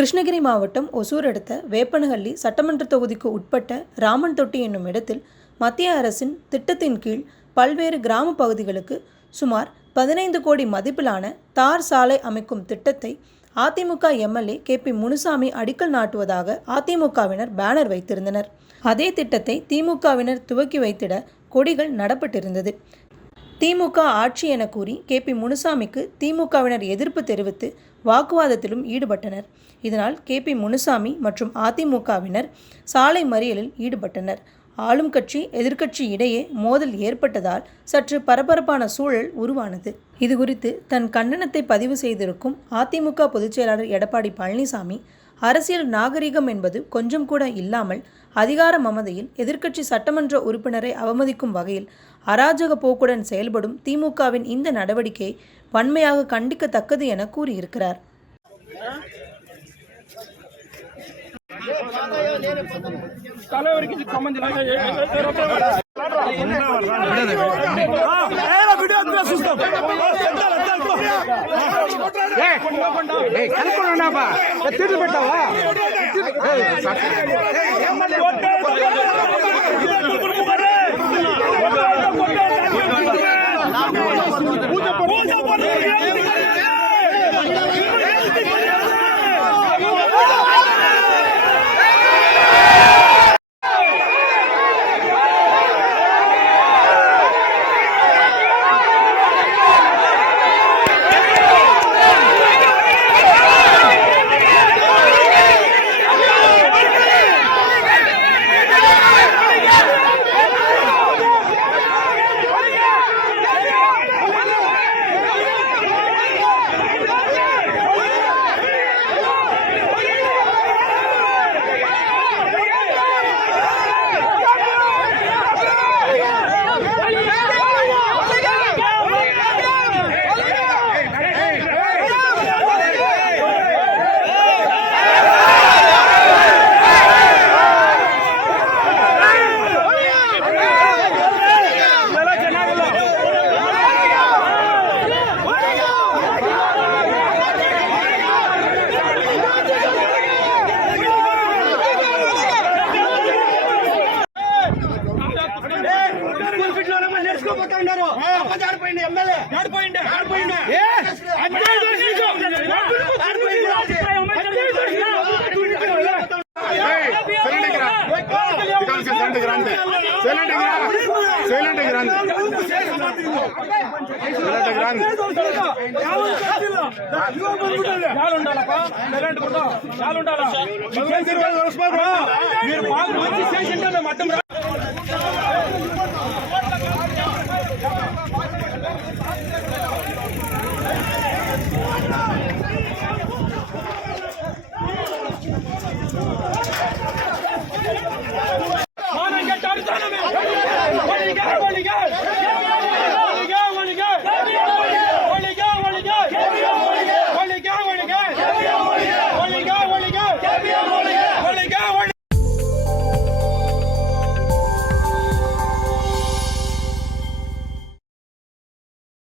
கிருஷ்ணகிரி மாவட்டம் ஒசூர் அடுத்த வேப்பனஹள்ளி சட்டமன்ற தொகுதிக்கு உட்பட்ட ராமன் தொட்டி என்னும் இடத்தில் மத்திய அரசின் திட்டத்தின் கீழ் பல்வேறு கிராம பகுதிகளுக்கு சுமார் பதினைந்து கோடி மதிப்பிலான தார் சாலை அமைக்கும் திட்டத்தை AIADMK MLA K P Munusamy அடிக்கல் நாட்டுவதாக அதிமுகவினர் பேனர் வைத்திருந்தனர். அதே திட்டத்தை திமுகவினர் துவக்கி வைத்திட கொடிகள் நடப்பட்டிருந்தது. திமுக ஆட்சி என கூறி கே பி முனுசாமிக்கு திமுகவினர் எதிர்ப்பு தெரிவித்து வாக்குவாதத்திலும் ஈடுபட்டனர். இதனால் கே. பி. முனுசாமி மற்றும் அதிமுகவினர் சாலை மறியலில் ஈடுபட்டனர். ஆளும் கட்சி எதிர்க்கட்சி இடையே மோதல் ஏற்பட்டதால் சற்று பரபரப்பான சூழல் உருவானது. இதுகுறித்து தன் கண்டனத்தை பதிவு செய்திருக்கும் அதிமுக பொதுச்செயலாளர் எடப்பாடி பழனிசாமி அரசியல் நாகரிகம் என்பது கொஞ்சம் கூட இல்லாமல் அதிகார மமதையில் எதிர்க்கட்சி சட்டமன்ற உறுப்பினரை அவமதிக்கும் வகையில் அராஜக போக்குடன் செயல்படும் திமுகவின் இந்த நடவடிக்கை வன்மையாக கண்டிக்கத்தக்கது என கூறியிருக்கிறார். தலைவருக்கு இது కనుక్కున్నాపా తిట్లు పెట్టావా స్కూల్ ఫిట్లో నేర్చుకోపోతా ఉన్నారు. ఆడిపోయింది ఎమ్మెల్యే. ఆడిపోయింది ఆడిపోయింది మీరు మాకు మంచి చేసింటే మేము అడ్డం